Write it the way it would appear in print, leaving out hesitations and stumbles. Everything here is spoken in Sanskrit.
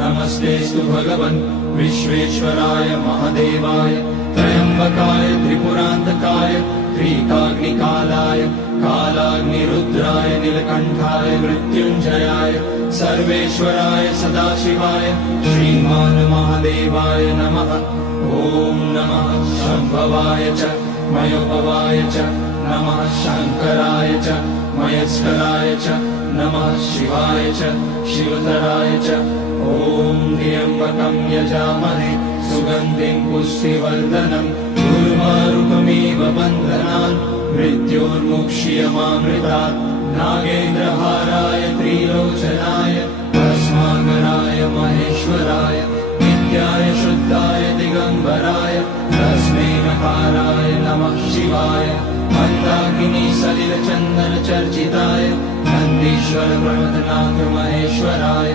नमस्तेऽस्तु भगवन् विश्वेश्वराय महादेवाय त्र्यम्बकाय त्रिपुरान्तकाय त्रिकाग्निकालाय कालाग्निरुद्राय नीलकण्ठाय मृत्युञ्जयाय सर्वेश्वराय सदाशिवाय श्रीमान् महादेवाय नमः। ॐ नमः शम्भवाय च मयोपवाय च नमः शङ्कराय च मयस्कराय च नमः शिवाय च शिवतराय च। ॐ त्र्यम्बकं यजामहे सुगन्धिं पुष्टिवर्धनम् उर्वारुकमिव बन्धनान् मृत्योर्मुक्ष्यमामृतात्। नागेन्द्रहाराय त्रिलोचनाय भस्माकराय महेश्वराय नित्याय शुद्धाय दिगम्बराय तस्मै नकाराय नमः शिवाय। मन्दाकिनी सलिलचन्दन चर्चिताय नन्दीश्वर प्रमथनाथ महेश्वराय